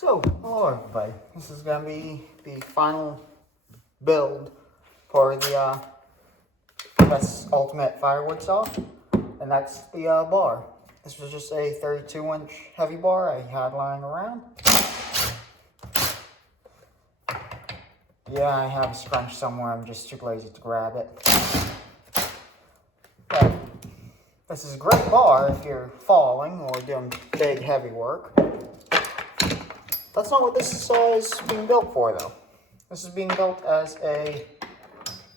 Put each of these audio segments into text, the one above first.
So, hello everybody. This is going to be the final build for the best ultimate firewood saw, and that's the bar. This was just a 32-inch heavy bar I had lying around. Yeah, I have a scrunch somewhere, I'm just too lazy to grab it. But this is a great bar if you're falling or doing big heavy work. That's not what this saw is being built for, though. This is being built as a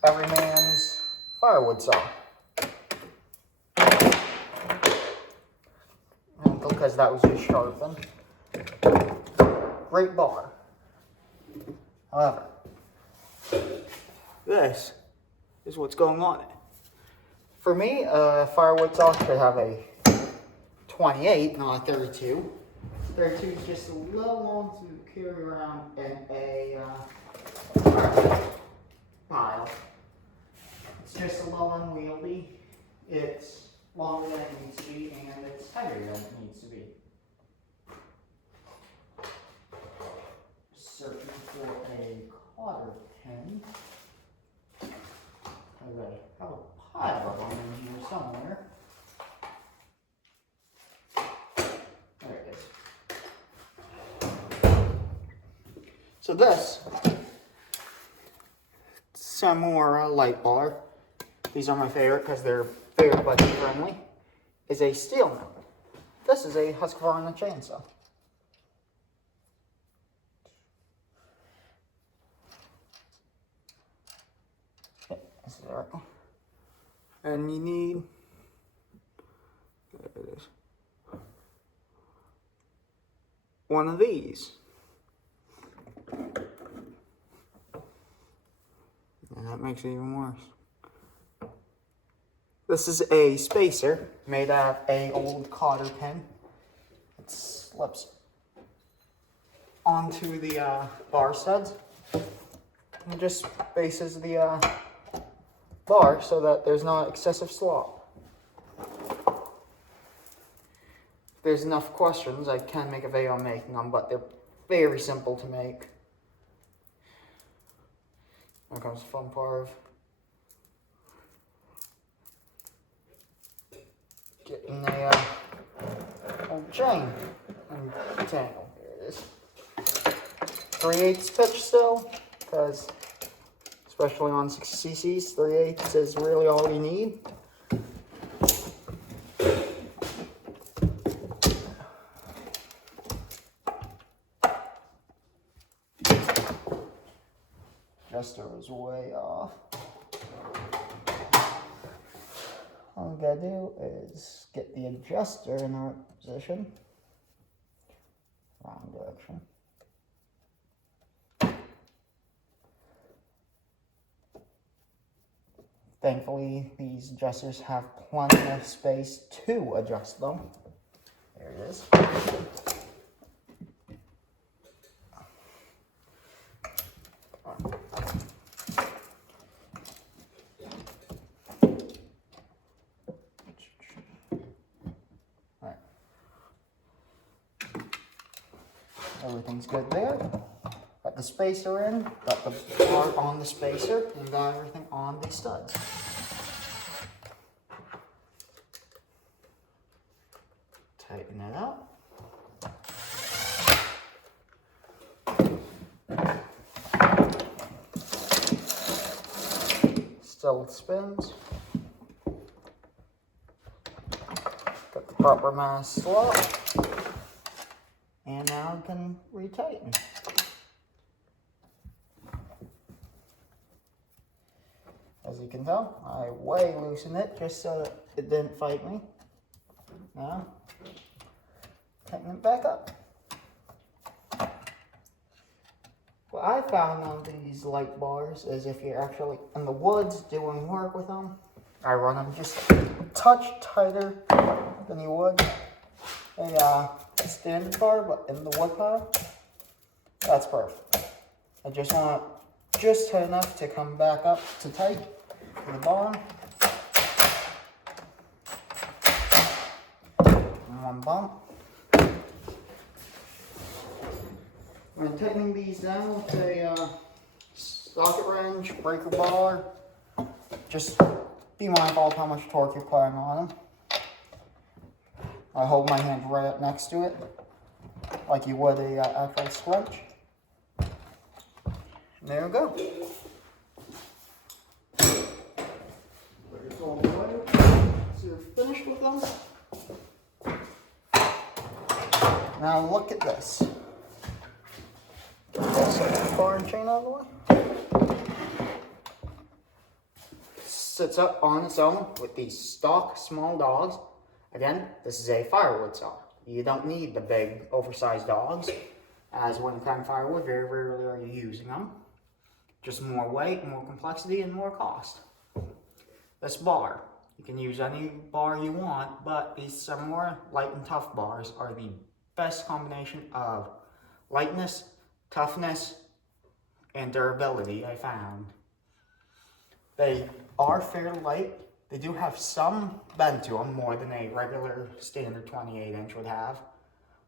everyman's firewood saw. And because that was just sharpened. Great bar. However, this is what's going on it. For me, a firewood saw should have a 28, not a 32. 32 is just a little long to carry around in a pile. It's just a little unwieldy. It's longer than it needs to be, and it's heavier than it needs to be. Searching for a cotter pin. Okay, I have a pile of them in here somewhere. There it is. So this, some more light bar. These are my favorite because they're very budget friendly. Is a steel mount. This is a Husqvarna chainsaw. Okay, this is right. And you need, there it is, one of these. And that makes it even worse. This is a spacer made out of an old cotter pin. It slips onto the bar studs and just spaces the bar so that there's not excessive slop. If there's enough questions, I can make a video on making them, but they're very simple to make. Here comes the fun part of getting a old chain and tangle. Here it is. 3/8 pitch still, because especially on 60ccs, 3/8 is really all you need. Adjuster was way off. All we gotta do is get the adjuster in the right position. Wrong direction. Thankfully, these adjusters have plenty of space to adjust them. There it is. Everything's good there. Got the spacer in, got the bar on the spacer, and got everything on the studs. Tighten it up. Still spins. Got the proper amount of slop. And now I can retighten. As you can tell, I way loosened it just so that it didn't fight me. Now, tighten it back up. What I found on these light bars is if you're actually in the woods doing work with them, I run them just a touch tighter than you would a standard bar, but in the wood pile. That's perfect. I just want it just tight enough to come back up to tight to the bottom. And one bump. I'm tightening these down with a socket wrench, breaker bar. Just be mindful of how much torque you're putting on them. I hold my hand right up next to it, like you would a actual squelch. And there we go. Put your cold water. So you're finished with them. Now look at this. Set the bar and chain out of the way. Sits up on its own with these stock small dogs. Again, this is a firewood saw. You don't need the big oversized dogs, as when cutting firewood, very rarely are you using them. Just more weight, more complexity, and more cost. This bar, you can use any bar you want, but these similar light and tough bars are the best combination of lightness, toughness, and durability I found. They are fairly light. They do have some bend to them, more than a regular standard 28-inch would have,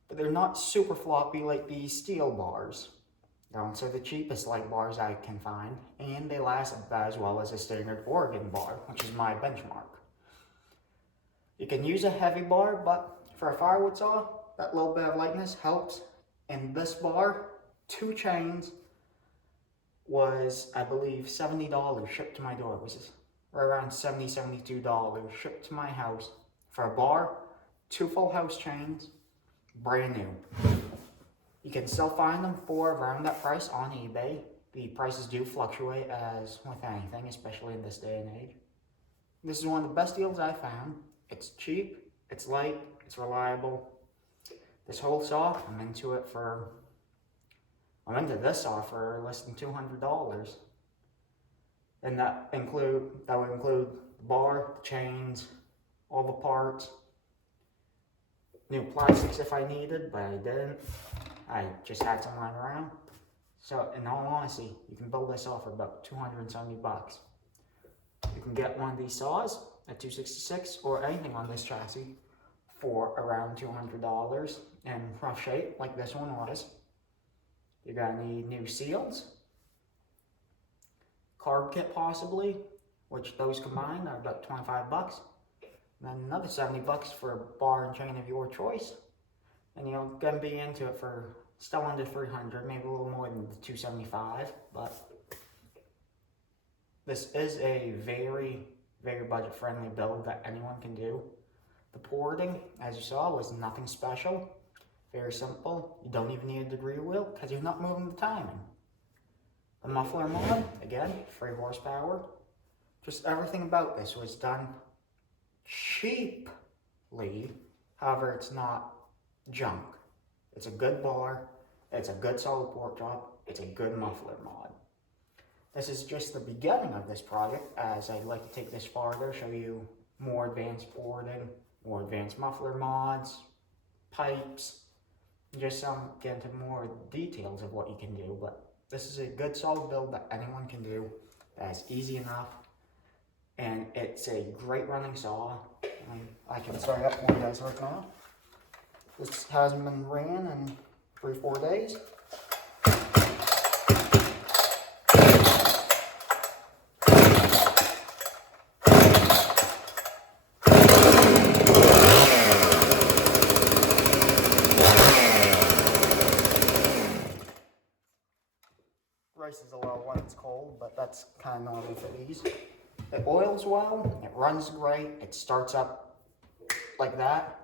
but they're not super floppy like these steel bars. They're the cheapest light bars I can find, and they last about as well as a standard Oregon bar, which is my benchmark. You can use a heavy bar, but for a firewood saw, that little bit of lightness helps. And this bar, 2 chains, was, I believe, $70 shipped to my door. It was around $70, $72 shipped to my house for a bar, 2 full house chains, brand new. You can still find them for around that price on eBay. The prices do fluctuate as with anything, especially in this day and age. This is one of the best deals I found. It's cheap, it's light, it's reliable. This whole saw, I'm into this saw for less than $200. And that would include the bar, the chains, all the parts, new plastics if I needed, but I didn't. I just had some lying around. So in all honesty, you can build this saw for about $270. You can get one of these saws at $266 or anything on this chassis for around $200 in rough shape like this one was. You're gonna need new seals, carb kit possibly, which those combined are about $25. And then another $70 for a bar and chain of your choice. And you're gonna be into it for still under $300, maybe a little more than the $275, but this is a very, very budget-friendly build that anyone can do. The porting, as you saw, was nothing special. Very simple. You don't even need a degree wheel because you're not moving the timing. The muffler mod, again, 3 horsepower. Just everything about this was done cheaply. However, it's not junk. It's a good bar. It's a good solid pork chop. It's a good muffler mod. This is just the beginning of this project, as I'd like to take this farther, show you more advanced porting, more advanced muffler mods, pipes, just get into more details of what you can do. But this is a good solid build that anyone can do, that's easy enough, and it's a great running saw. And I can start up for you guys right now. This hasn't been ran in 3-4 days. Rice is a little when it's cold, but that's kind of normal for these. It oils well, it runs great, it starts up like that.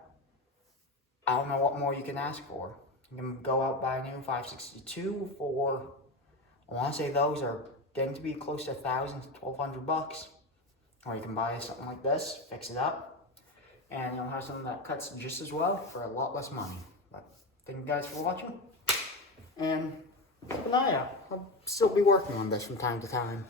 I don't know what more you can ask for. You can go out buy a new 562 for, I want to say those are getting to be close to $1,000 to $1,200. Or you can buy something like this, fix it up, and you'll have something that cuts just as well for a lot less money. But thank you guys for watching, and keep an eye out. I'll still be working on this from time to time.